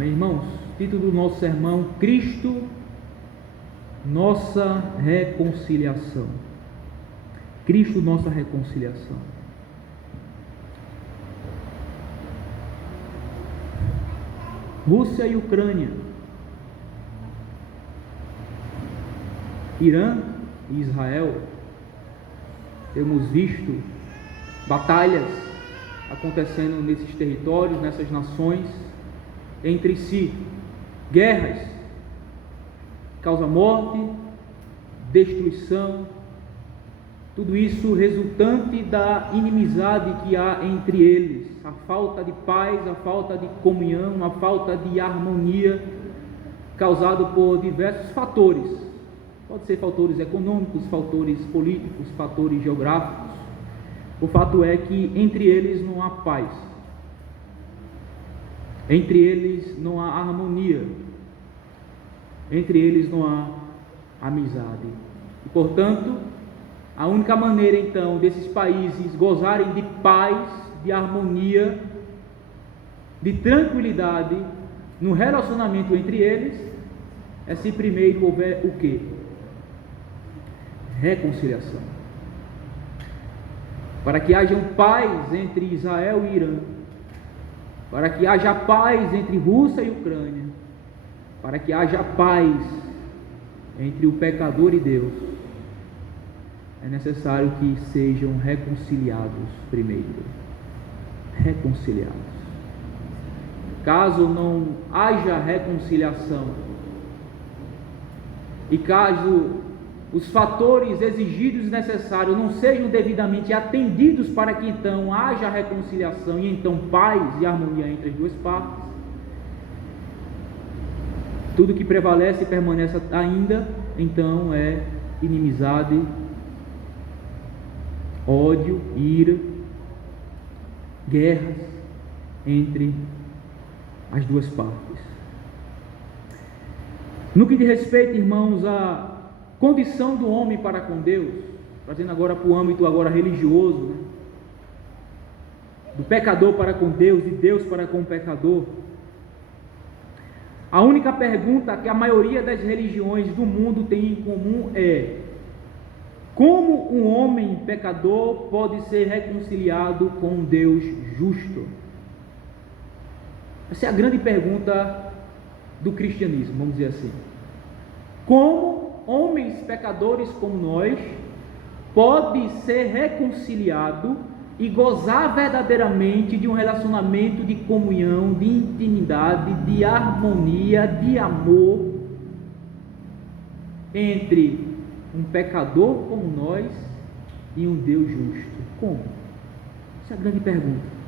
Amém, irmãos? Título do nosso sermão: Cristo, nossa reconciliação. Cristo, nossa reconciliação. Rússia e Ucrânia, Irã e Israel. Temos visto batalhas acontecendo nesses territórios, nessas nações, entre si, guerras, causa morte, destruição, tudo isso resultante da inimizade que há entre eles, a falta de paz, a falta de comunhão, a falta de harmonia, causado por diversos fatores. Pode ser fatores econômicos, fatores políticos, fatores geográficos. O fato é que entre eles não há paz, entre eles não há harmonia, entre eles não há amizade. E, portanto, a única maneira então desses países gozarem de paz, de harmonia, de tranquilidade no relacionamento entre eles é se primeiro houver o quê? Reconciliação. Para que haja paz entre Israel e Irã, para que haja paz entre Rússia e Ucrânia, para que haja paz entre o pecador e Deus, é necessário que sejam reconciliados primeiro. Reconciliados. Caso não haja reconciliação, e caso os fatores exigidos e necessários não sejam devidamente atendidos para que então haja reconciliação e então paz e harmonia entre as duas partes, tudo que prevalece e permanece ainda então é inimizade, ódio, ira, guerras entre as duas partes. No que diz respeito, irmãos, à condição do homem para com Deus, trazendo agora para o âmbito agora religioso, né? Do pecador para com Deus, de Deus para com o pecador, a única pergunta que a maioria das religiões do mundo tem em comum é: como um homem pecador pode ser reconciliado com um Deus justo? Essa é a grande pergunta do cristianismo, vamos dizer assim. Como homens pecadores como nós pode ser reconciliado e gozar verdadeiramente de um relacionamento de comunhão, de intimidade, de harmonia, de amor entre um pecador como nós e um Deus justo? Como? Essa é a grande pergunta.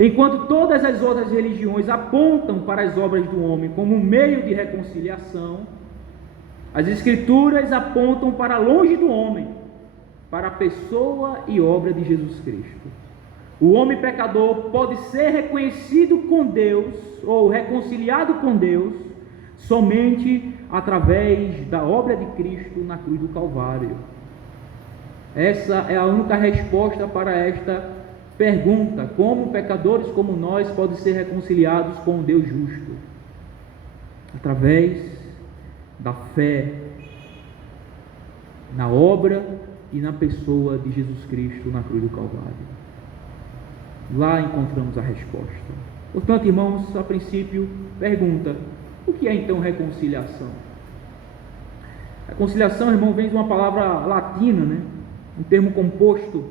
Enquanto todas as outras religiões apontam para as obras do homem como um meio de reconciliação, as Escrituras apontam para longe do homem, para a pessoa e obra de Jesus Cristo. O homem pecador pode ser reconhecido com Deus ou reconciliado com Deus somente através da obra de Cristo na cruz do Calvário. Essa é a única resposta para esta pergunta: como pecadores como nós podem ser reconciliados com o Deus justo? Através da fé na obra e na pessoa de Jesus Cristo na cruz do Calvário. Lá encontramos a resposta. Portanto, irmãos, a princípio, pergunta: o que é então reconciliação? Reconciliação, irmão, vem de uma palavra latina, né? Um termo composto,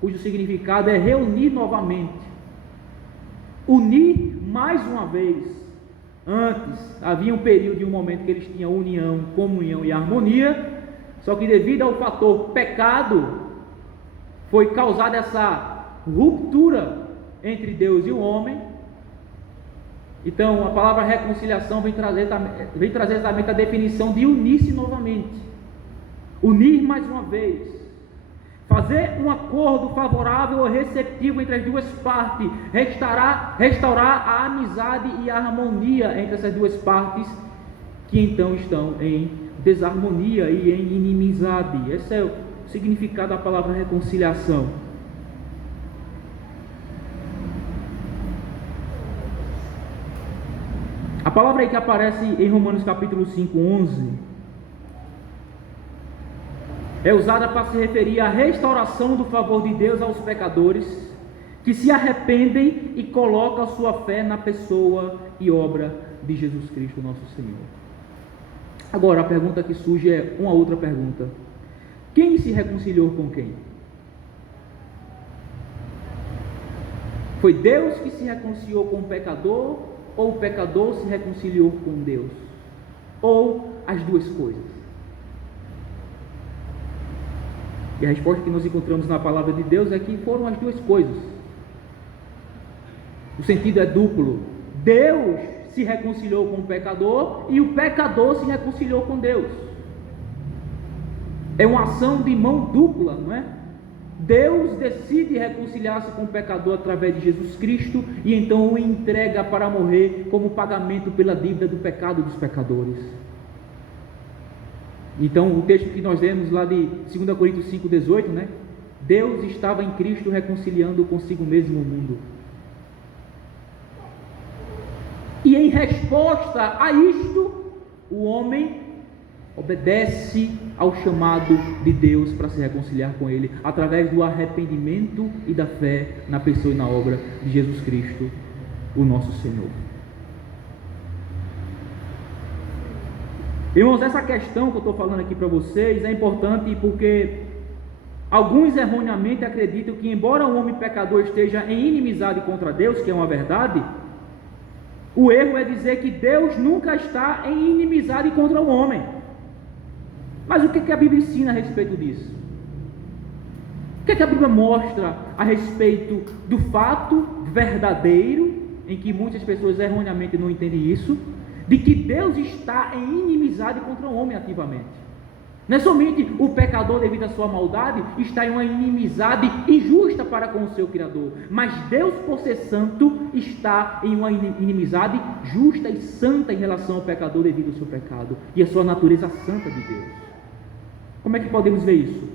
cujo significado é reunir novamente, unir mais uma vez. Antes havia um período e um momento que eles tinham união, comunhão e harmonia, só que devido ao fator pecado, foi causada essa ruptura entre Deus e o homem. Então a palavra reconciliação vem trazer exatamente a definição de unir-se novamente, unir mais uma vez, fazer um acordo favorável ou receptivo entre as duas partes, restaurar a amizade e a harmonia entre essas duas partes que então estão em desarmonia e em inimizade. Esse é o significado da palavra reconciliação. A palavra aí que aparece em Romanos capítulo 5, 11, é usada para se referir à restauração do favor de Deus aos pecadores que se arrependem e colocam a sua fé na pessoa e obra de Jesus Cristo, nosso Senhor. Agora, a pergunta que surge é uma outra pergunta: quem se reconciliou com quem? Foi Deus que se reconciliou com o pecador, ou o pecador se reconciliou com Deus? Ou as duas coisas? E a resposta que nós encontramos na palavra de Deus é que foram as duas coisas. O sentido é duplo. Deus se reconciliou com o pecador e o pecador se reconciliou com Deus. É uma ação de mão dupla, não é? Deus decide reconciliar-se com o pecador através de Jesus Cristo e então o entrega para morrer como pagamento pela dívida do pecado dos pecadores. Então o texto que nós lemos lá de 2 Coríntios 5,18, né? Deus estava em Cristo reconciliando consigo mesmo o mundo. E em resposta a isto, o homem obedece ao chamado de Deus para se reconciliar com Ele, através do arrependimento e da fé na pessoa e na obra de Jesus Cristo, o nosso Senhor. Irmãos, essa questão que eu estou falando aqui para vocês é importante porque alguns erroneamente acreditam que, embora o homem pecador esteja em inimizade contra Deus, que é uma verdade, o erro é dizer que Deus nunca está em inimizade contra o homem. Mas o que a Bíblia ensina a respeito disso? O que a Bíblia mostra a respeito do fato verdadeiro, em que muitas pessoas erroneamente não entendem isso, de que Deus está em inimizade contra o homem ativamente? Não é somente o pecador, devido à sua maldade, está em uma inimizade injusta para com o seu Criador, mas Deus, por ser santo, está em uma inimizade justa e santa em relação ao pecador devido ao seu pecado e à sua natureza santa de Deus. Como é que podemos ver isso?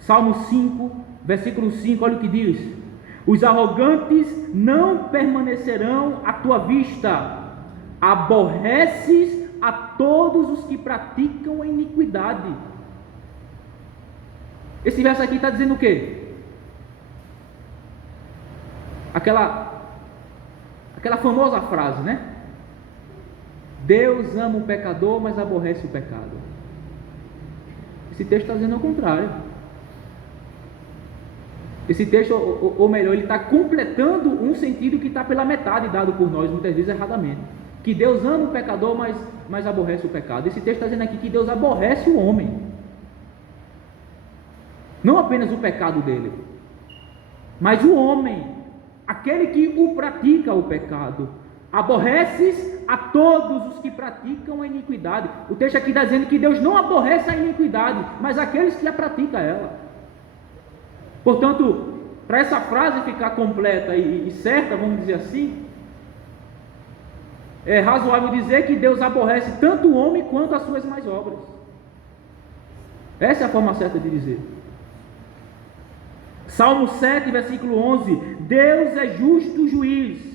Salmo 5, versículo 5, olha o que diz: os arrogantes não permanecerão à tua vista, aborreces a todos os que praticam a iniquidade. Esse verso aqui está dizendo o quê? Aquela famosa frase, né? Deus ama o pecador, mas aborrece o pecado. Esse texto está dizendo o contrário. Esse texto, ou melhor, ele está completando um sentido que está pela metade dado por nós, muitas vezes erradamente. Que Deus ama o pecador, mas aborrece o pecado. Esse texto está dizendo aqui que Deus aborrece o homem. Não apenas o pecado dele, mas o homem, aquele que o pratica o pecado. Aborreces a todos os que praticam a iniquidade. O texto aqui está dizendo que Deus não aborrece a iniquidade, mas aqueles que a praticam ela. Portanto, para essa frase ficar completa e certa, vamos dizer assim, é razoável dizer que Deus aborrece tanto o homem quanto as suas más obras. Essa é a forma certa de dizer. Salmo 7, versículo 11: Deus é justo juiz,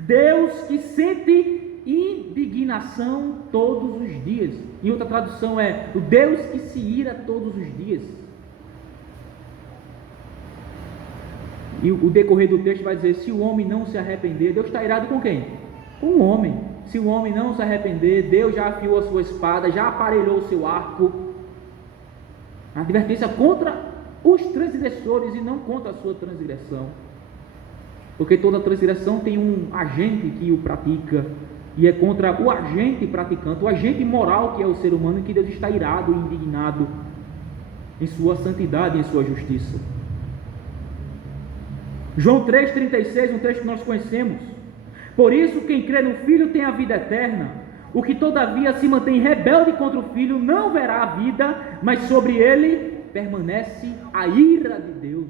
Deus que sente indignação todos os dias. Em outra tradução é o Deus que se ira todos os dias. E o decorrer do texto vai dizer: se o homem não se arrepender, Deus está irado com quem? Com o homem. Se o homem não se arrepender, Deus já afiou a sua espada, já aparelhou o seu arco. A advertência contra os transgressores e não contra a sua transgressão. Porque toda transgressão tem um agente que o pratica, e é contra o agente praticante, o agente moral que é o ser humano, que Deus está irado e indignado em sua santidade e em sua justiça. João 3,36, um texto que nós conhecemos: por isso quem crê no Filho tem a vida eterna, o que todavia se mantém rebelde contra o Filho não verá a vida, mas sobre ele permanece a ira de Deus.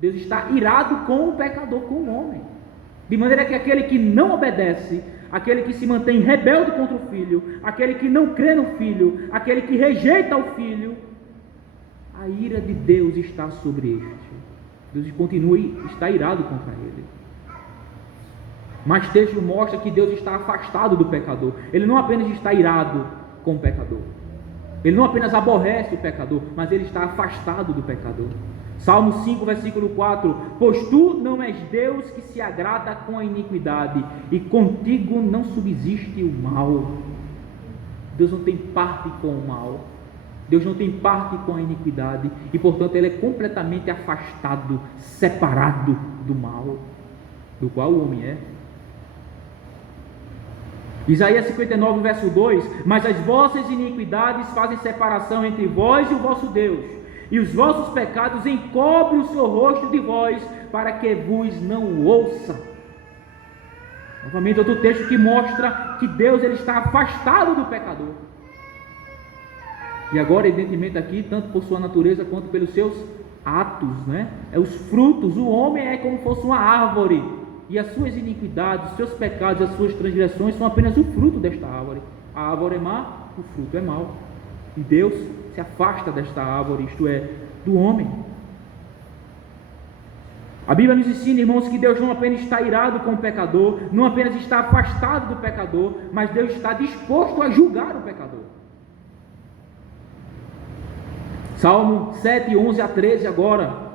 Deus está irado com o pecador, com o homem, de maneira que aquele que não obedece, aquele que se mantém rebelde contra o Filho, aquele que não crê no Filho, aquele que rejeita o Filho, a ira de Deus está sobre este. Deus continua e está irado contra ele. Mas o texto mostra que Deus está afastado do pecador. Ele não apenas está irado com o pecador. Ele não apenas aborrece o pecador, mas ele está afastado do pecador. Salmo 5, versículo 4: pois tu não és Deus que se agrada com a iniquidade, e contigo não subsiste o mal. Deus não tem parte com o mal. Deus não tem parte com a iniquidade, e portanto ele é completamente afastado, separado do mal, do qual o homem é. Isaías 59, verso 2: mas as vossas iniquidades fazem separação entre vós e o vosso Deus, e os vossos pecados encobrem o seu rosto de vós, para que vos não ouça. Novamente outro texto que mostra que Deus ele está afastado do pecador. E agora, evidentemente aqui, tanto por sua natureza quanto pelos seus atos, né? É os frutos. O homem é como se fosse uma árvore, e as suas iniquidades, os seus pecados, as suas transgressões são apenas o fruto desta árvore. A árvore é má, o fruto é mau. E Deus se afasta desta árvore, isto é, do homem. A Bíblia nos ensina, irmãos, que Deus não apenas está irado com o pecador, não apenas está afastado do pecador, mas Deus está disposto a julgar o pecador. Salmo 7, 11 a 13 agora.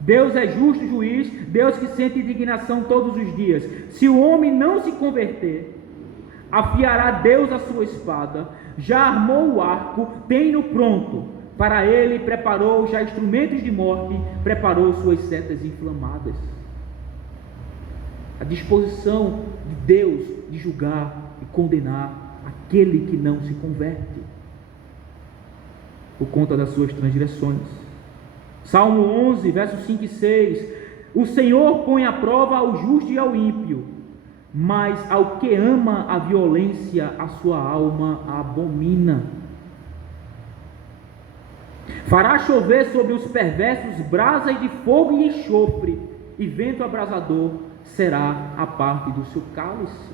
Deus é justo juiz, Deus que sente indignação todos os dias. Se o homem não se converter, afiará Deus a sua espada, já armou o arco, tem-no pronto. Para ele preparou já instrumentos de morte, preparou suas setas inflamadas. A disposição de Deus de julgar e condenar aquele que não se converte por conta das suas transgressões. Salmo 11, versos 5 e 6: o Senhor põe à prova ao justo e ao ímpio, mas ao que ama a violência, a sua alma abomina. Fará chover sobre os perversos brasa de fogo e enxofre, e vento abrasador será a parte do seu cálice.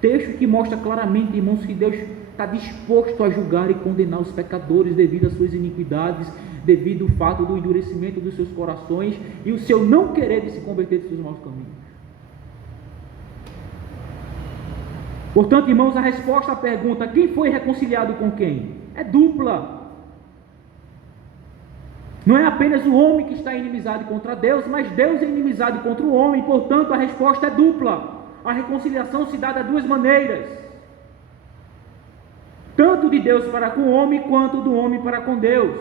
Texto que mostra claramente, irmãos, que Deus está disposto a julgar e condenar os pecadores devido às suas iniquidades, devido ao fato do endurecimento dos seus corações e o seu não querer de se converter dos seus maus caminhos. Portanto, irmãos, a resposta à pergunta: quem foi reconciliado com quem? É dupla. Não é apenas o homem que está inimizado contra Deus, mas Deus é inimizado contra o homem. Portanto, a resposta é dupla. A reconciliação se dá de duas maneiras: tanto de Deus para com o homem, quanto do homem para com Deus.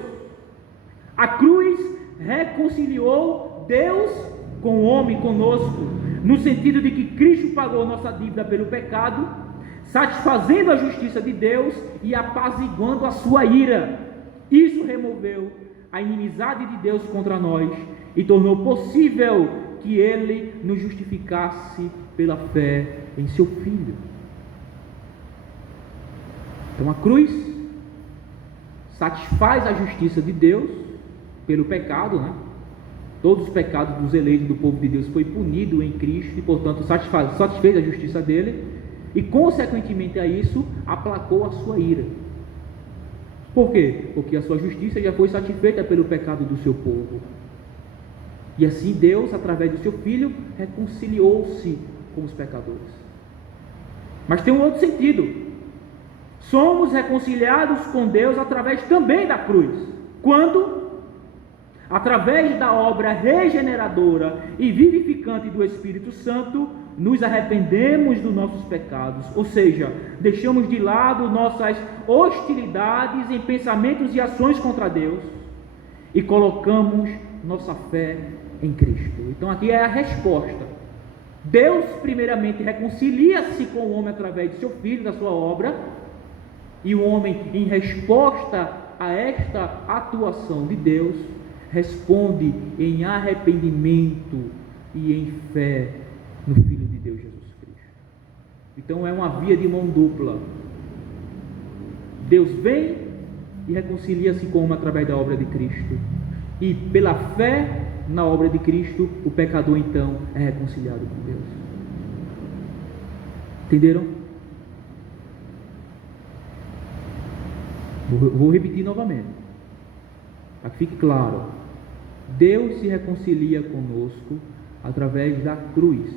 A cruz reconciliou Deus com o homem, conosco, no sentido de que Cristo pagou nossa dívida pelo pecado, satisfazendo a justiça de Deus e apaziguando a sua ira. Isso removeu a inimizade de Deus contra nós e tornou possível que Ele nos justificasse pela fé em seu Filho. Então a cruz satisfaz a justiça de Deus pelo pecado, né? Todos os pecados dos eleitos do povo de Deus foi punido em Cristo e, portanto, satisfez a justiça dele e, consequentemente a isso, aplacou a sua ira. Por quê? Porque a sua justiça já foi satisfeita pelo pecado do seu povo. E assim Deus, através do seu Filho, reconciliou-se com os pecadores. Mas tem um outro sentido. Somos reconciliados com Deus através também da cruz. Quando? Através da obra regeneradora e vivificante do Espírito Santo, nos arrependemos dos nossos pecados, ou seja, deixamos de lado nossas hostilidades em pensamentos e ações contra Deus e colocamos nossa fé em Cristo. Então aqui é a resposta. Deus primeiramente reconcilia-se com o homem através de seu Filho, da sua obra, e o homem, em resposta a esta atuação de Deus, responde em arrependimento e em fé no Filho de Deus, Jesus Cristo. Então é uma via de mão dupla. Deus vem e reconcilia-se com o homem através da obra de Cristo, e pela fé na obra de Cristo, o pecador então é reconciliado com Deus. Entenderam? Vou repetir novamente, para que fique claro. Deus se reconcilia conosco através da cruz.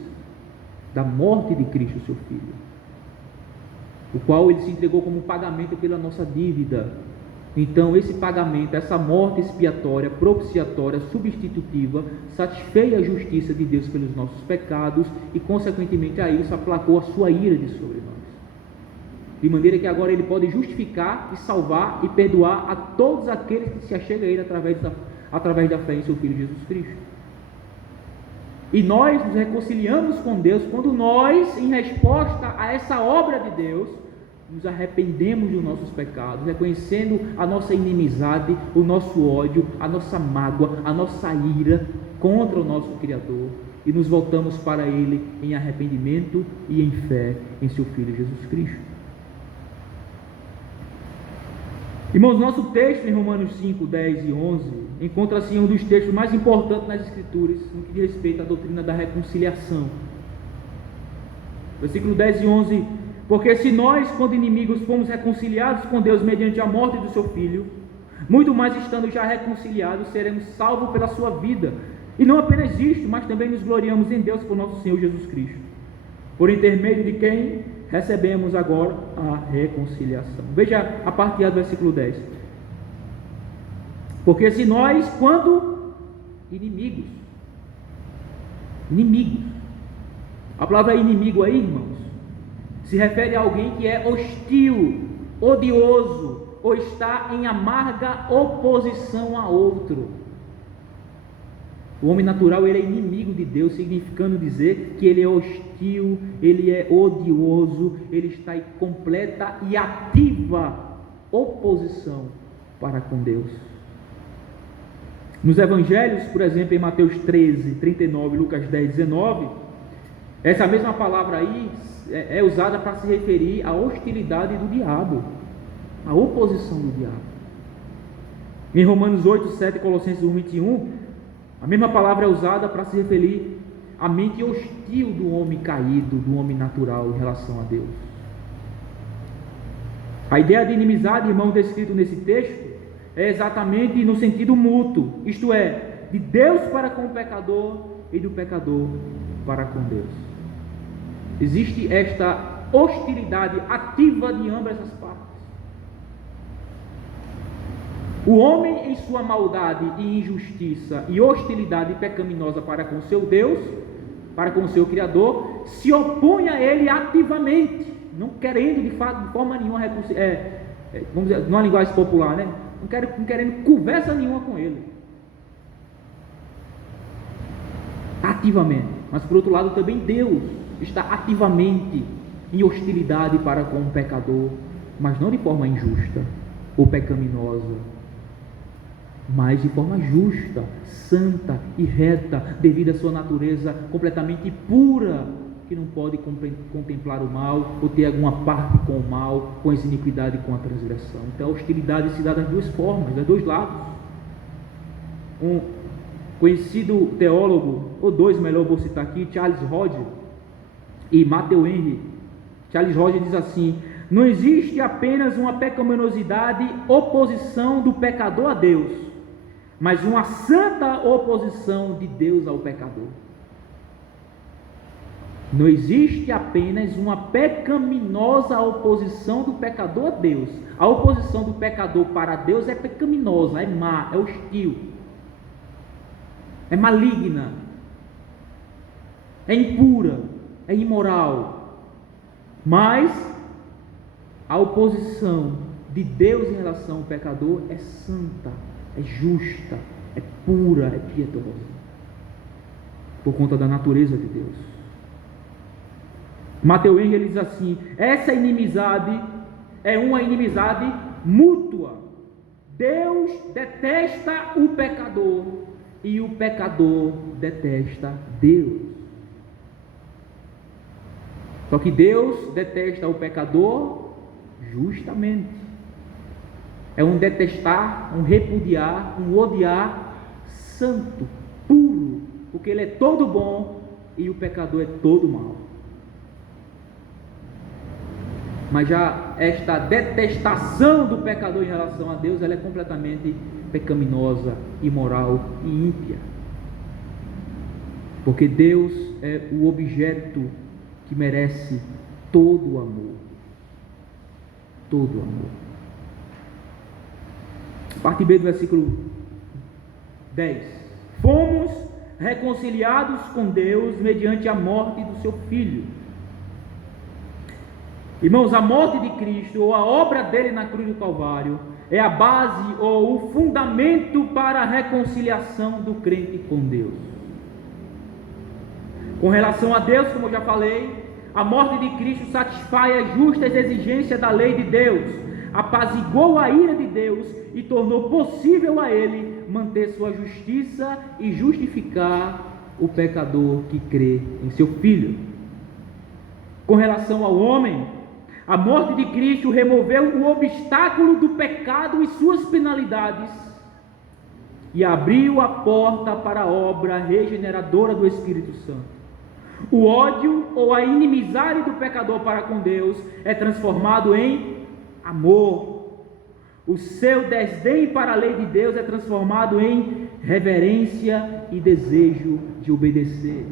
da morte de Cristo, seu Filho, o qual ele se entregou como pagamento pela nossa dívida. Então esse pagamento, essa morte expiatória, propiciatória, substitutiva, satisfez a justiça de Deus pelos nossos pecados e consequentemente a isso aplacou a sua ira de sobre nós, de maneira que agora ele pode justificar e salvar e perdoar a todos aqueles que se achegam a ele através da fé em seu Filho Jesus Cristo. E nós nos reconciliamos com Deus quando nós, em resposta a essa obra de Deus, nos arrependemos dos nossos pecados, reconhecendo a nossa inimizade, o nosso ódio, a nossa mágoa, a nossa ira contra o nosso Criador, e nos voltamos para Ele em arrependimento e em fé em seu Filho Jesus Cristo. Irmãos, nosso texto em Romanos 5, 10 e 11 encontra-se um dos textos mais importantes nas Escrituras no que diz respeito à doutrina da reconciliação. Versículo 10 e 11: porque se nós, quando inimigos, fomos reconciliados com Deus mediante a morte do seu Filho, muito mais estando já reconciliados, seremos salvos pela sua vida. E não apenas isto, mas também nos gloriamos em Deus por nosso Senhor Jesus Cristo, por intermédio de quem recebemos agora a reconciliação. Veja a parte A do versículo 10. Porque se nós, quando inimigos, a palavra inimigo aí, irmãos, se refere a alguém que é hostil, odioso, ou está em amarga oposição a outro. O homem natural, ele é inimigo de Deus, significando dizer que ele é hostil, ele é odioso, ele está em completa e ativa oposição para com Deus. Nos evangelhos, por exemplo, em Mateus 13, 39, Lucas 10, 19, essa mesma palavra aí é usada para se referir à hostilidade do diabo, à oposição do diabo. Em Romanos 8, 7 e Colossenses 1, 21, a mesma palavra é usada para se referir à mente hostil do homem caído, do homem natural em relação a Deus. A ideia de inimizade, irmão, descrito nesse texto, é exatamente no sentido mútuo, isto é, de Deus para com o pecador e do pecador para com Deus. Existe esta hostilidade ativa de ambas as partes. O homem, em sua maldade e injustiça e hostilidade pecaminosa para com seu Deus, para com seu Criador, se opõe a ele ativamente, não querendo de fato, de forma nenhuma, vamos dizer, numa linguagem popular, né? Não querendo conversa nenhuma com ele, ativamente. Mas por outro lado também Deus está ativamente em hostilidade para com o pecador, mas não de forma injusta ou pecaminosa, mas de forma justa, santa e reta, devido à sua natureza completamente pura, que não pode contemplar o mal, ou ter alguma parte com o mal, com as iniquidades e com a transgressão. Então a hostilidade se dá das duas formas, dos dois lados. Um conhecido teólogo, ou dois melhor vou citar aqui, Charles Hodge e Matthew Henry. Charles Hodge diz assim: não existe apenas uma pecaminosidade, oposição do pecador a Deus, mas uma santa oposição de Deus ao pecador. Não existe apenas uma pecaminosa oposição do pecador a Deus. A oposição do pecador para Deus é pecaminosa, é má, é hostil, é maligna, é impura, é imoral. Mas a oposição de Deus em relação ao pecador é santa, é justa, é pura, é piedosa, por conta da natureza de Deus. Matthew Henry diz assim: essa inimizade é uma inimizade mútua. Deus detesta o pecador e o pecador detesta Deus. Só que Deus detesta o pecador justamente. É um detestar, um repudiar, um odiar santo, puro, porque Ele é todo bom e o pecador é todo mau. Mas já esta detestação do pecador em relação a Deus, ela é completamente pecaminosa, imoral e ímpia. Porque Deus é o objeto que merece todo o amor. Todo o amor. Parte B do versículo 10. Fomos reconciliados com Deus mediante a morte do seu Filho. Irmãos, a morte de Cristo, ou a obra dele na cruz do Calvário, é a base ou o fundamento para a reconciliação do crente com Deus. Com relação a Deus, como eu já falei, a morte de Cristo satisfaz as justas exigências da lei de Deus, apaziguou a ira de Deus e tornou possível a ele manter sua justiça e justificar o pecador que crê em seu Filho. Com relação ao homem, a morte de Cristo removeu o obstáculo do pecado e suas penalidades e abriu a porta para a obra regeneradora do Espírito Santo. O ódio ou a inimizade do pecador para com Deus é transformado em amor. O seu desdém para a lei de Deus é transformado em reverência e desejo de obedecer.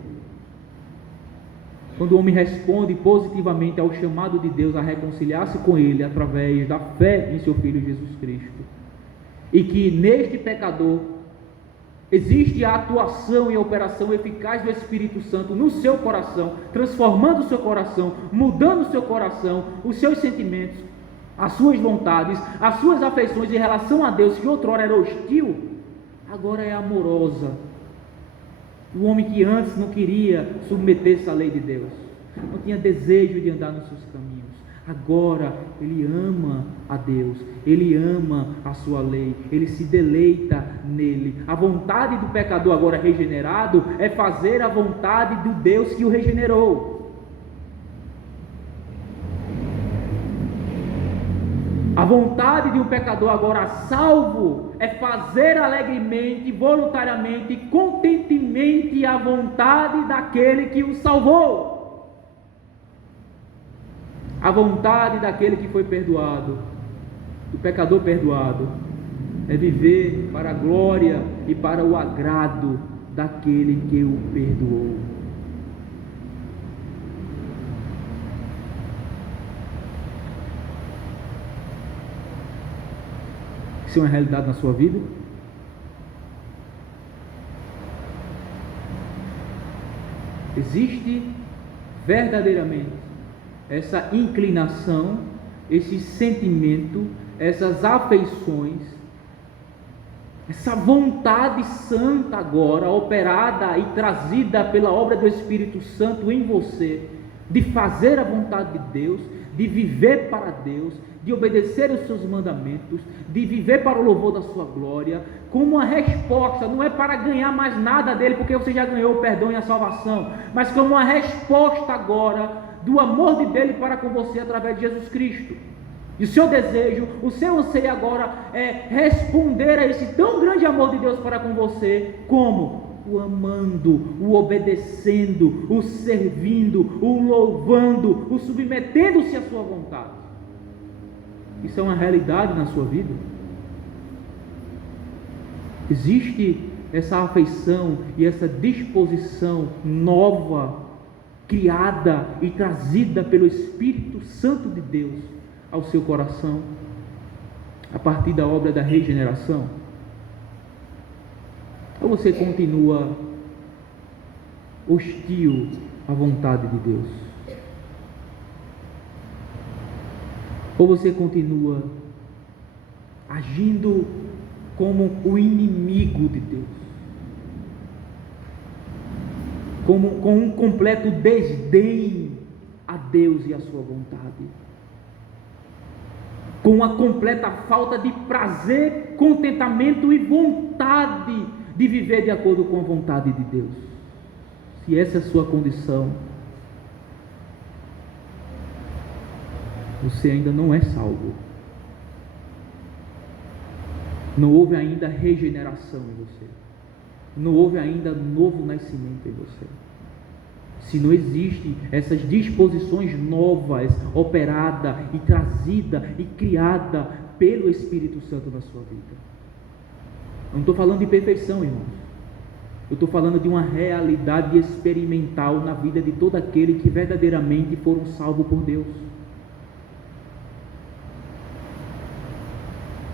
Quando o homem responde positivamente ao chamado de Deus a reconciliar-se com Ele através da fé em seu Filho Jesus Cristo, e que neste pecador existe a atuação e a operação eficaz do Espírito Santo no seu coração, transformando o seu coração, mudando o seu coração, os seus sentimentos, as suas vontades, as suas afeições em relação a Deus, que outrora era hostil, agora é amorosa. O homem que antes não queria submeter-se à lei de Deus, não tinha desejo de andar nos seus caminhos, agora ele ama a Deus, ele ama a sua lei, ele se deleita nele. A vontade do pecador agora regenerado é fazer a vontade do Deus que o regenerou. A vontade de um pecador agora salvo é fazer alegremente, voluntariamente, contentemente a vontade daquele que o salvou. A vontade daquele que foi perdoado, do pecador perdoado, é viver para a glória e para o agrado daquele que o perdoou. Isso é uma realidade na sua vida? Existe verdadeiramente essa inclinação, esse sentimento, essas afeições, essa vontade santa agora, operada e trazida pela obra do Espírito Santo em você, de fazer a vontade de Deus, de viver para Deus, de obedecer os seus mandamentos, de viver para o louvor da sua glória, como uma resposta, não é para ganhar mais nada dele, porque você já ganhou o perdão e a salvação, mas como uma resposta agora do amor dele para com você através de Jesus Cristo. E o seu desejo, o seu anseio agora é responder a esse tão grande amor de Deus para com você, como? O amando, o obedecendo, o servindo, o louvando, o submetendo-se à sua vontade. Isso é uma realidade na sua vida? Existe essa afeição e essa disposição nova, criada e trazida pelo Espírito Santo de Deus ao seu coração, a partir da obra da regeneração? Ou você continua hostil à vontade de Deus? Ou você continua agindo como o inimigo de Deus, com um completo desdém a Deus e a sua vontade, com uma completa falta de prazer, contentamento e vontade de viver de acordo com a vontade de Deus? Se essa é a sua condição, você ainda não é salvo. Não houve ainda regeneração em você. Não houve ainda novo nascimento em você. Se não existem essas disposições novas, operada e trazida e criada pelo Espírito Santo na sua vida. Não estou falando de perfeição, irmãos. Eu estou falando de uma realidade experimental na vida de todo aquele que verdadeiramente foram salvos por Deus.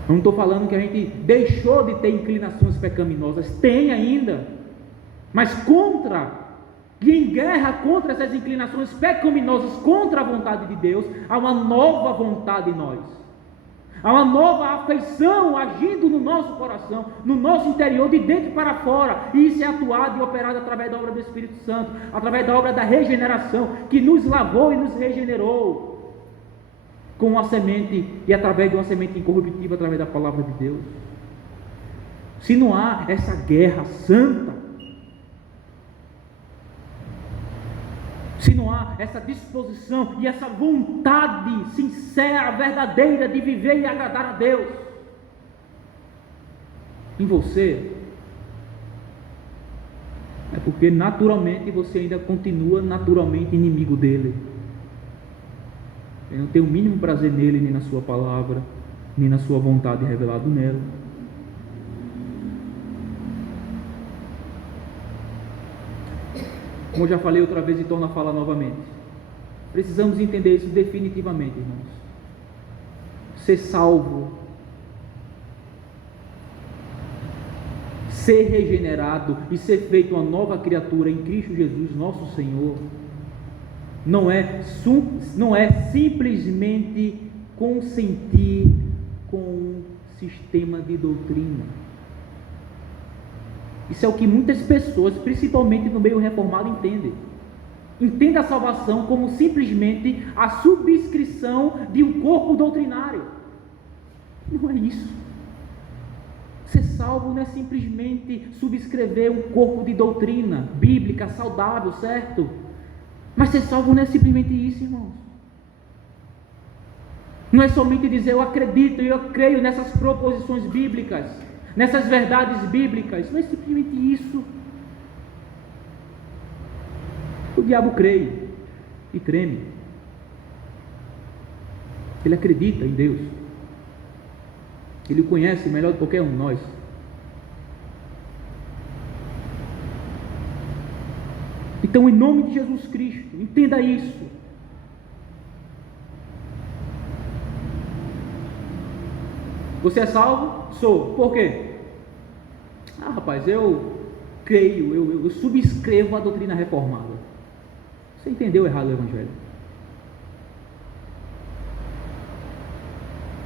Eu não estou falando que a gente deixou de ter inclinações pecaminosas, tem ainda, mas em guerra contra essas inclinações pecaminosas, contra a vontade de Deus, há uma nova vontade em nós, há uma nova afeição agindo no nosso coração, no nosso interior, de dentro para fora, e isso é atuado e operado através da obra do Espírito Santo, através da obra da regeneração, que nos lavou e nos regenerou, com uma semente, e através de uma semente incorruptível, através da palavra de Deus. Se não há essa guerra santa, se não há essa disposição e essa vontade sincera, verdadeira de viver e agradar a Deus em você, é porque naturalmente você ainda continua naturalmente inimigo dele. Ele não tem o mínimo prazer nele, nem na sua palavra, nem na sua vontade revelada nela. Como eu já falei outra vez e torno a falar novamente, precisamos entender isso definitivamente, irmãos. Ser salvo, ser regenerado e ser feito uma nova criatura em Cristo Jesus, nosso Senhor, não é simplesmente consentir com um sistema de doutrina. Isso é o que muitas pessoas, principalmente no meio reformado, entendem. Entendem a salvação como simplesmente a subscrição de um corpo doutrinário. Não é isso. Ser salvo não é simplesmente subscrever um corpo de doutrina bíblica, saudável, certo? Mas ser salvo não é simplesmente isso, irmãos. Não é somente dizer eu acredito e eu creio nessas proposições bíblicas, nessas verdades bíblicas. Não é simplesmente isso. O diabo crê e treme. Ele acredita em Deus. Ele o conhece melhor do que qualquer um de nós. Então, em nome de Jesus Cristo, entenda isso. Você é salvo? Sou. Por quê? Rapaz, eu creio, eu subscrevo a doutrina reformada. Você entendeu errado o Evangelho.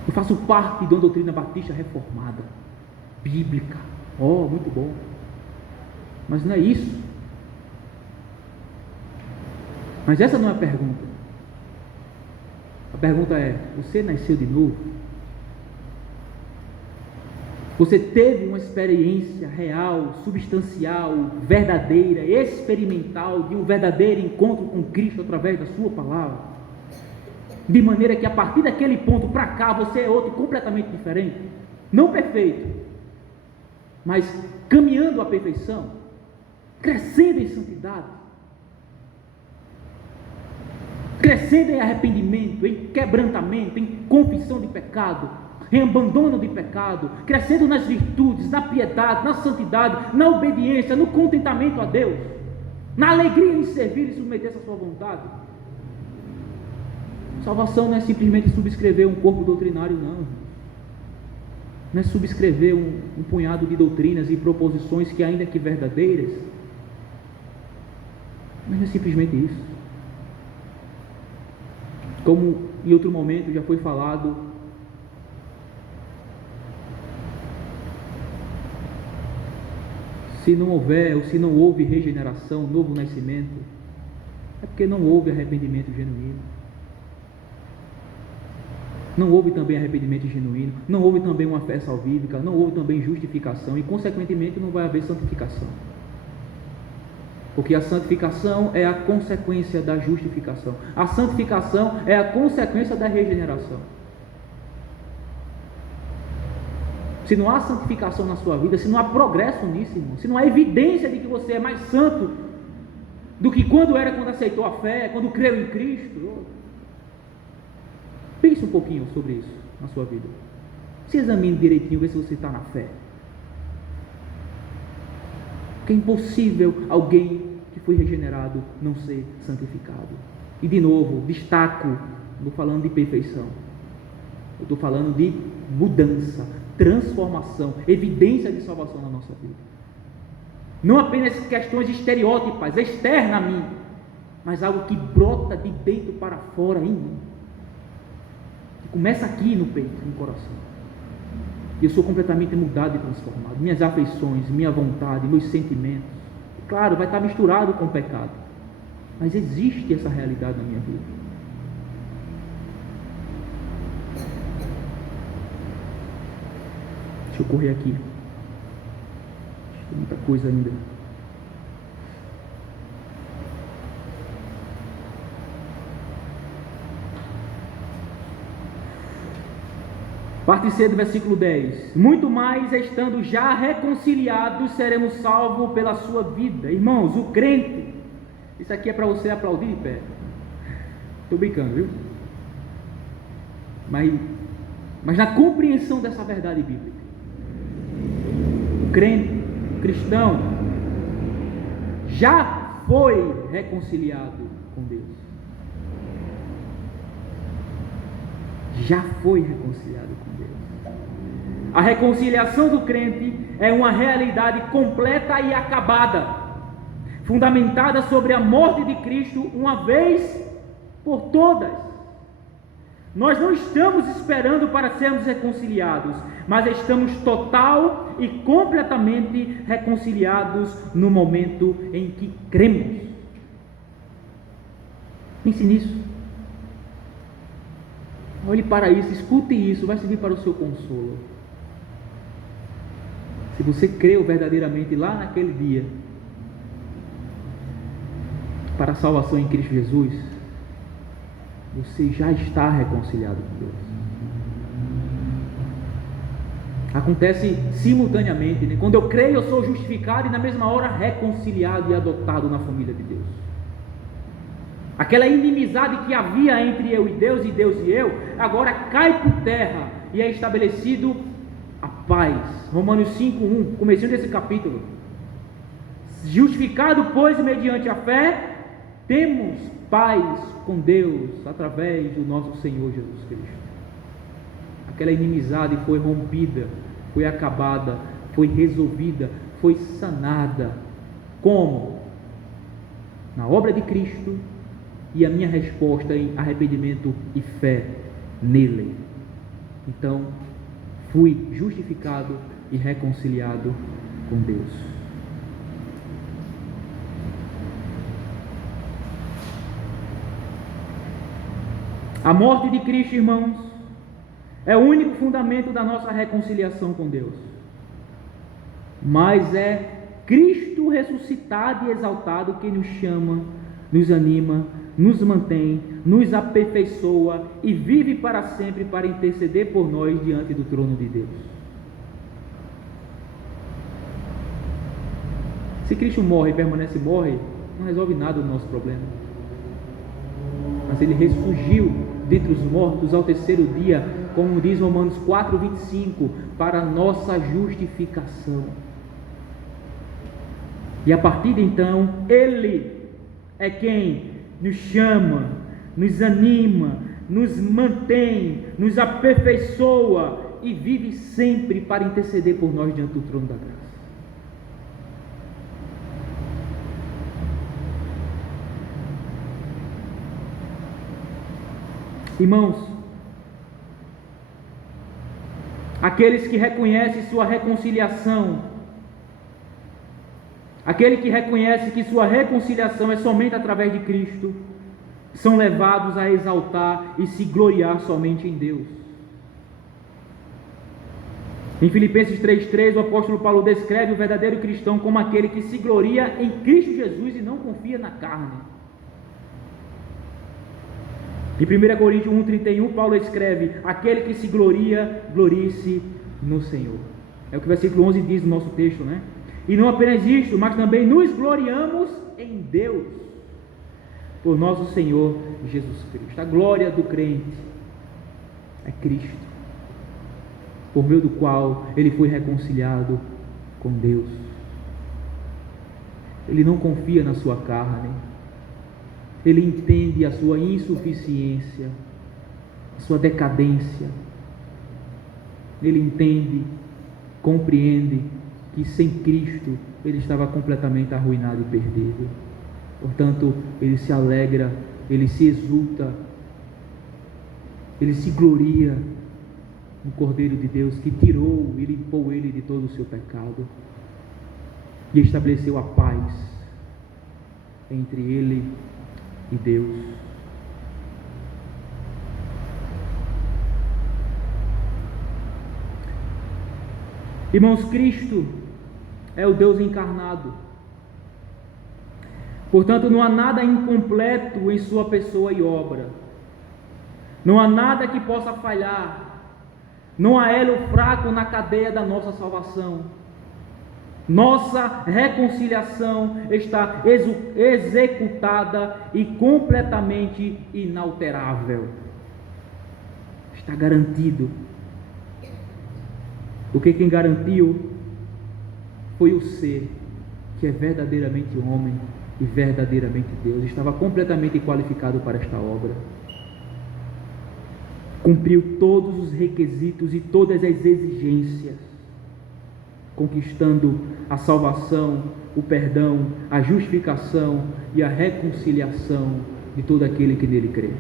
Eu faço parte de uma doutrina batista reformada, bíblica. Muito bom. Mas não é isso. Mas essa não é a pergunta. A pergunta é: você nasceu de novo? Você teve uma experiência real, substancial, verdadeira, experimental, de um verdadeiro encontro com Cristo através da sua palavra? De maneira que a partir daquele ponto para cá você é outro completamente diferente? Não perfeito, mas caminhando à perfeição, crescendo em santidade, crescendo em arrependimento, em quebrantamento, em confissão de pecado, em abandono de pecado, crescendo nas virtudes, na piedade, na santidade, na obediência, no contentamento a Deus, na alegria em servir e submeter-se à sua vontade. Salvação não é simplesmente subscrever um corpo doutrinário, não. Não é subscrever um punhado de doutrinas e proposições que, ainda que verdadeiras, mas não é simplesmente isso. Como em outro momento já foi falado, se não houver ou se não houve regeneração, novo nascimento, é porque não houve arrependimento genuíno. Não houve também arrependimento genuíno, não houve também uma fé salvífica, não houve também justificação e, consequentemente, não vai haver santificação. Porque a santificação é a consequência da justificação. A santificação é a consequência da regeneração. Se não há santificação na sua vida, se não há progresso nisso, irmão, se não há evidência de que você é mais santo do que quando aceitou a fé, quando creu em Cristo, pense um pouquinho sobre isso na sua vida. Se examine direitinho, vê se você está na fé. Porque é impossível alguém que foi regenerado não ser santificado. E de novo, destaco, não estou falando de perfeição, eu estou falando de mudança, transformação, evidência de salvação na nossa vida. Não apenas questões estereótipas, externas a mim, mas algo que brota de dentro para fora em mim. Que começa aqui no peito, no coração. E eu sou completamente mudado e transformado. Minhas afeições, minha vontade, meus sentimentos. Claro, vai estar misturado com o pecado. Mas existe essa realidade na minha vida. Deixa eu correr aqui. Tem muita coisa ainda. Parte C do versículo 10. Muito mais, estando já reconciliados, seremos salvos pela sua vida. Irmãos, o crente, isso aqui é para você aplaudir de pé. Estou brincando, viu? Mas na compreensão dessa verdade bíblica, o crente, o cristão, já foi reconciliado com Deus. Já foi reconciliado com Deus. A reconciliação do crente é uma realidade completa e acabada, fundamentada sobre a morte de Cristo uma vez por todas. Nós não estamos esperando para sermos reconciliados, mas estamos total e completamente reconciliados no momento em que cremos. Pense nisso. Olhe para isso, escute isso, vai servir para o seu consolo. Se você creu verdadeiramente lá naquele dia para a salvação em Cristo Jesus, você já está reconciliado com Deus. Acontece simultaneamente, né? Quando eu creio, eu sou justificado e na mesma hora reconciliado e adotado na família de Deus. Aquela inimizade que havia entre eu e Deus e eu, agora cai por terra e é estabelecido a paz. Romanos 5:1, comecinho desse capítulo. Justificado, pois, mediante a fé, temos paz com Deus através do nosso Senhor Jesus Cristo. Aquela inimizade foi rompida, foi acabada, foi resolvida, foi sanada. Como? Na obra de Cristo e a minha resposta em arrependimento e fé nele. Então, fui justificado e reconciliado com Deus. A morte de Cristo, irmãos, é o único fundamento da nossa reconciliação com Deus. Mas é Cristo ressuscitado e exaltado que nos chama, nos anima, nos mantém, nos aperfeiçoa e vive para sempre para interceder por nós diante do trono de Deus. Se Cristo morre e permanece morre, não resolve nada do nosso problema. Mas Ele ressurgiu dentre os mortos ao terceiro dia, como diz Romanos 4:25, para a nossa justificação. E a partir de então, Ele é quem nos chama, nos anima, nos mantém, nos aperfeiçoa e vive sempre para interceder por nós diante do trono da graça. Irmãos, aqueles que reconhecem sua reconciliação, aquele que reconhece que sua reconciliação é somente através de Cristo, são levados a exaltar e se gloriar somente em Deus. Em Filipenses 3:3, o apóstolo Paulo descreve o verdadeiro cristão como aquele que se gloria em Cristo Jesus e não confia na carne. Em 1 Coríntios 1:31, Paulo escreve: aquele que se gloria, glorie-se no Senhor. É o que o versículo 11 diz no nosso texto, né? E não apenas isto, mas também nos gloriamos em Deus, por nosso Senhor Jesus Cristo. A glória do crente é Cristo, por meio do qual ele foi reconciliado com Deus. ele não confia na sua carne, ele entende a sua insuficiência, a sua decadência, ele entende, compreende que sem Cristo ele estava completamente arruinado e perdido. Portanto, ele se alegra, ele se exulta, ele se gloria no Cordeiro de Deus que tirou e limpou ele de todo o seu pecado e estabeleceu a paz entre ele e Deus. Irmãos, Cristo é o Deus encarnado. Portanto, não há nada incompleto em sua pessoa e obra. Não há nada que possa falhar. Não há elo fraco na cadeia da nossa salvação. Nossa reconciliação está executada e completamente inalterável. Está garantido. Porque quem garantiu foi o ser que é verdadeiramente homem e verdadeiramente Deus. Estava completamente qualificado para esta obra. Cumpriu todos os requisitos e todas as exigências, conquistando a salvação, o perdão, a justificação e a reconciliação de todo aquele que nele crê.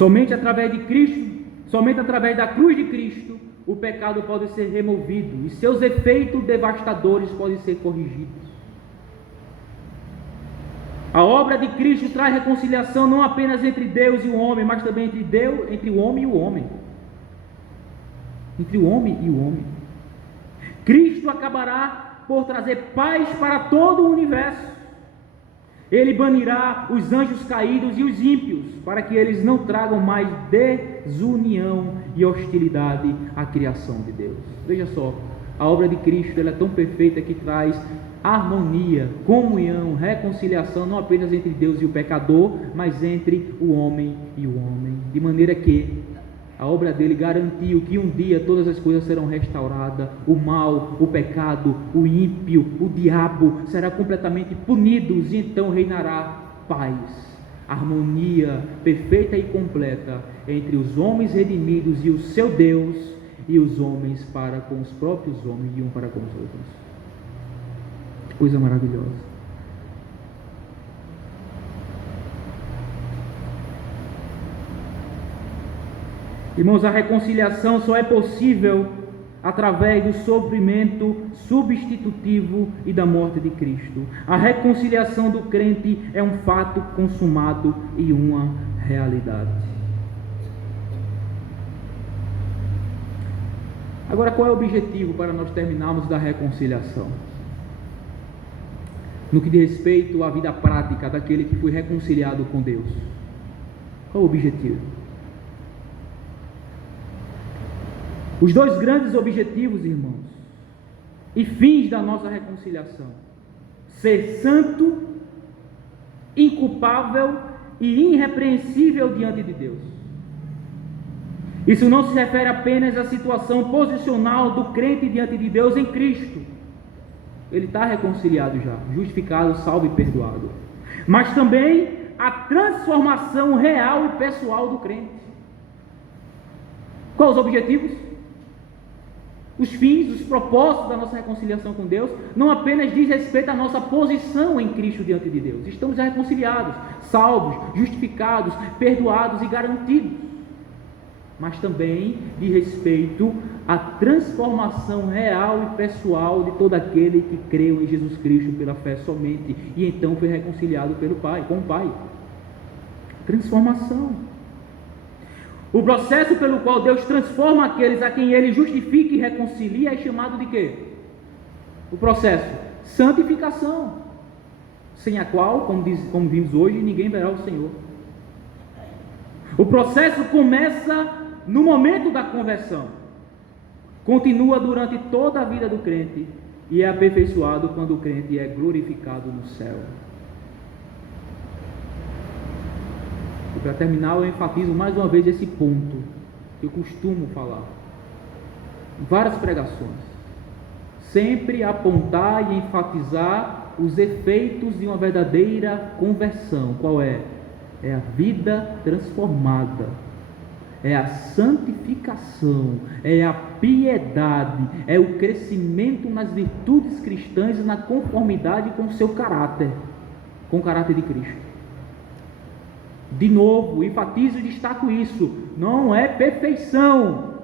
Somente através de Cristo, somente através da cruz de Cristo, o pecado pode ser removido e seus efeitos devastadores podem ser corrigidos. A obra de Cristo traz reconciliação não apenas entre Deus e o homem, mas também entre Deus, entre o homem e o homem. Entre o homem e o homem. Cristo acabará por trazer paz para todo o universo. Ele banirá os anjos caídos e os ímpios, para que eles não tragam mais desunião e hostilidade à criação de Deus. Veja só, a obra de Cristo ela é tão perfeita que traz harmonia, comunhão, reconciliação, não apenas entre Deus e o pecador, mas entre o homem e o homem. De maneira que a obra dele garantiu que um dia todas as coisas serão restauradas, o mal, o pecado, o ímpio, o diabo será completamente punidos e então reinará paz, harmonia perfeita e completa entre os homens redimidos e o seu Deus e os homens para com os próprios homens e um para com os outros. Que coisa maravilhosa. Irmãos, a reconciliação só é possível através do sofrimento substitutivo e da morte de Cristo. A reconciliação do crente é um fato consumado e uma realidade. Agora, qual é o objetivo para nós terminarmos da reconciliação? No que diz respeito à vida prática daquele que foi reconciliado com Deus. Qual é o objetivo? Os dois grandes objetivos, irmãos, e fins da nossa reconciliação: ser santo, inculpável e irrepreensível diante de Deus. Isso não se refere apenas à situação posicional do crente diante de Deus em Cristo. Ele está reconciliado já, justificado, salvo e perdoado. Mas também a transformação real e pessoal do crente. Quais os objetivos? Os fins, os propósitos da nossa reconciliação com Deus não apenas diz respeito à nossa posição em Cristo diante de Deus. Estamos já reconciliados, salvos, justificados, perdoados e garantidos. Mas também diz respeito à transformação real e pessoal de todo aquele que creu em Jesus Cristo pela fé somente e então foi reconciliado pelo Pai, com o Pai. Transformação. O processo pelo qual Deus transforma aqueles a quem Ele justifica e reconcilia é chamado de quê? O processo santificação, sem a qual, como vimos hoje, ninguém verá o Senhor. O processo começa no momento da conversão, continua durante toda a vida do crente e é aperfeiçoado quando o crente é glorificado no céu. E para terminar, eu enfatizo mais uma vez esse ponto. que eu costumo falar, em várias pregações, sempre apontar e enfatizar os efeitos de uma verdadeira conversão. Qual é? É a vida transformada, é a santificação, é a piedade, é o crescimento nas virtudes cristãs e na conformidade com o seu caráter, com o caráter de Cristo. De novo, enfatizo e destaco isso, não é perfeição,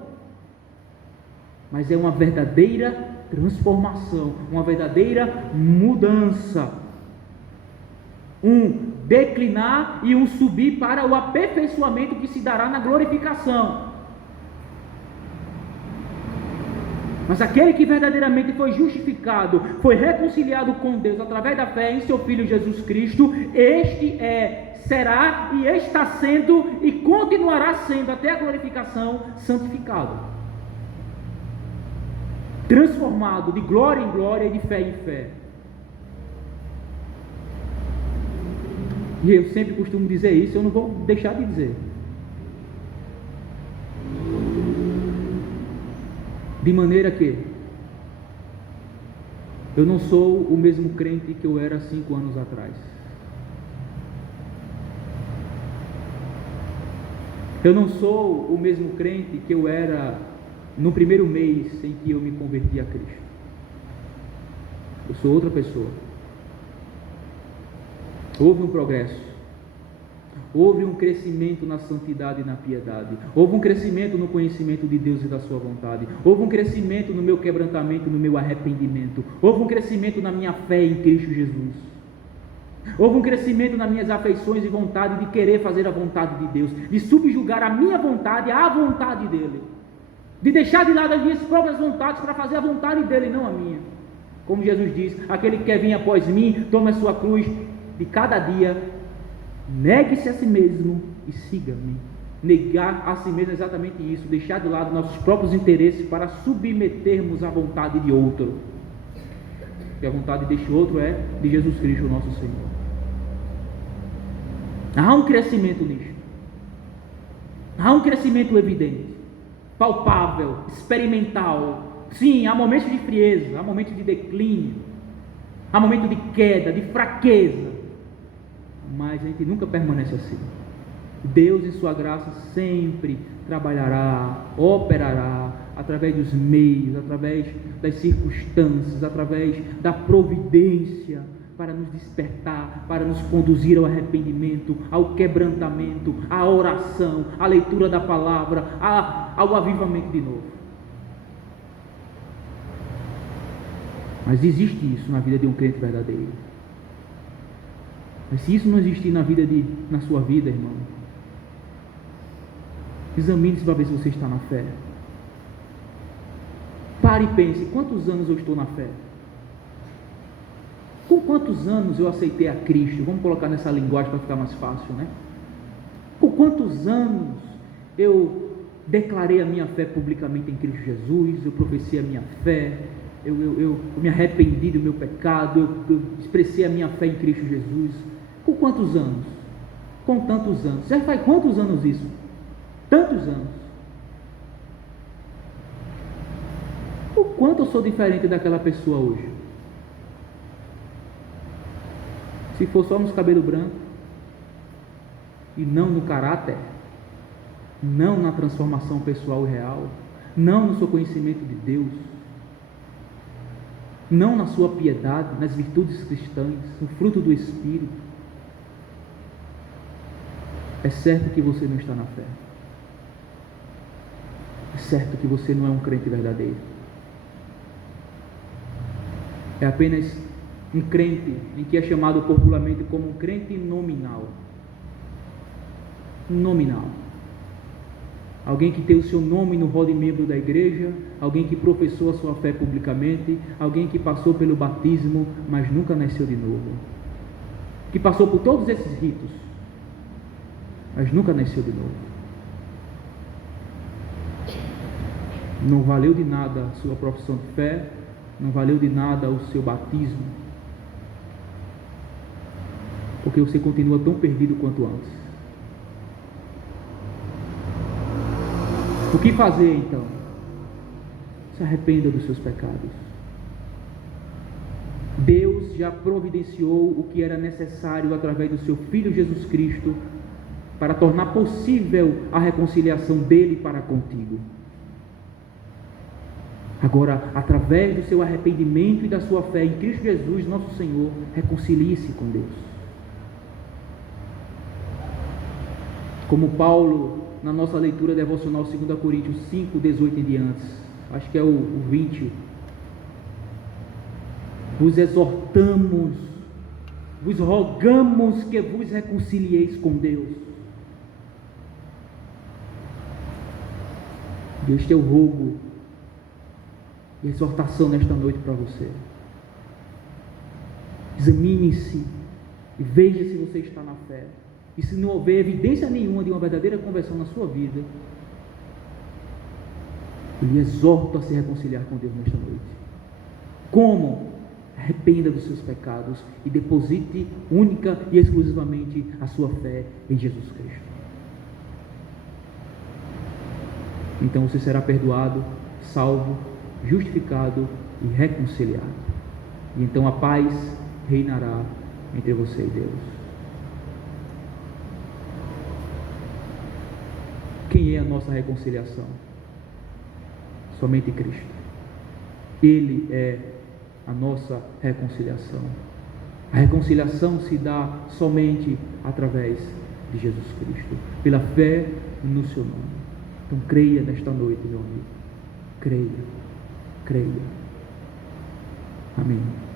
mas é uma verdadeira transformação, uma verdadeira mudança, um declinar e um subir para o aperfeiçoamento que se dará na glorificação. Mas aquele que verdadeiramente foi justificado, foi reconciliado com Deus através da fé em seu Filho Jesus Cristo, este será e está sendo e continuará sendo até a glorificação santificado, transformado de glória em glória e de fé em fé. E eu sempre costumo dizer isso, eu não vou deixar de dizer. De maneira que eu não sou o mesmo crente que eu era 5 anos atrás. Eu não sou o mesmo crente que eu era no primeiro mês em que eu me converti a Cristo. Eu sou outra pessoa. Houve um progresso, houve um crescimento na santidade e na piedade, houve um crescimento no conhecimento de Deus e da sua vontade, houve um crescimento no meu quebrantamento, no meu arrependimento, houve um crescimento na minha fé em Cristo Jesus, houve um crescimento nas minhas afeições e vontade de querer fazer a vontade de Deus, de subjugar a minha vontade à vontade dEle, de deixar de lado as minhas próprias vontades para fazer a vontade dEle, não a minha. Como Jesus diz, aquele que quer vir após mim, tome a sua cruz de cada dia, negue-se a si mesmo e siga-me. Negar a si mesmo é exatamente isso, deixar de lado nossos próprios interesses para submetermos à vontade de outro. E a vontade deste outro é de Jesus Cristo, o nosso Senhor. Há um crescimento nisto. Há um crescimento evidente, palpável, experimental. Sim, há momentos de frieza, há momentos de declínio, há momentos de queda, de fraqueza, mas a gente nunca permanece assim. Deus, em sua graça, sempre trabalhará, operará através dos meios, através das circunstâncias, através da providência, para nos despertar, para nos conduzir ao arrependimento, ao quebrantamento, à oração, à leitura da palavra, ao avivamento de novo. Mas existe isso na vida de um crente verdadeiro. Mas se isso não existir na sua vida, irmão, examine-se para ver se você está na fé. Pare e pense, quantos anos eu estou na fé? Com quantos anos eu aceitei a Cristo? Vamos colocar nessa linguagem para ficar mais fácil, né? Com quantos anos eu declarei a minha fé publicamente em Cristo Jesus, eu professei a minha fé, eu me arrependi do meu pecado, eu expressei a minha fé em Cristo Jesus. Com quantos anos? Com tantos anos. Já faz quantos anos isso? Tantos anos. O quanto eu sou diferente daquela pessoa hoje? Se for só nos cabelos brancos, e não no caráter, não na transformação pessoal e real, não no seu conhecimento de Deus, não na sua piedade, nas virtudes cristãs, no fruto do Espírito, é certo que você não está na fé. É certo que você não é um crente verdadeiro. É apenas um crente em que é chamado popularmente como um crente nominal. Nominal. Alguém que tem o seu nome no rol de membro da igreja, alguém que professou a sua fé publicamente, alguém que passou pelo batismo, mas nunca nasceu de novo. Que passou por todos esses ritos, mas nunca nasceu de novo. Não valeu de nada a sua profissão de fé, não valeu de nada o seu batismo, porque você continua tão perdido quanto antes. O que fazer então? Se arrependa dos seus pecados. Deus já providenciou o que era necessário através do seu Filho Jesus Cristo para tornar possível a reconciliação dele para contigo. Agora, através do seu arrependimento e da sua fé em Cristo Jesus, nosso Senhor, reconcilie-se com Deus. Como Paulo, na nossa leitura devocional 2 Coríntios 5, 18 em diante, acho que é o 20, vos exortamos, vos rogamos que vos reconcilieis com Deus. E este é o rogo e a exortação nesta noite para você. Examine-se e veja se você está na fé. E se não houver evidência nenhuma de uma verdadeira conversão na sua vida, eu lhe exorto a se reconciliar com Deus nesta noite. Como? Arrependa dos seus pecados e deposite única e exclusivamente a sua fé em Jesus Cristo. Então você será perdoado, salvo, justificado e reconciliado. E então a paz reinará entre você e Deus. Quem é a nossa reconciliação? Somente Cristo. Ele é a nossa reconciliação. A reconciliação se dá somente através de Jesus Cristo, pela fé no seu nome. Então creia nesta noite, meu amigo. Creia. Amém.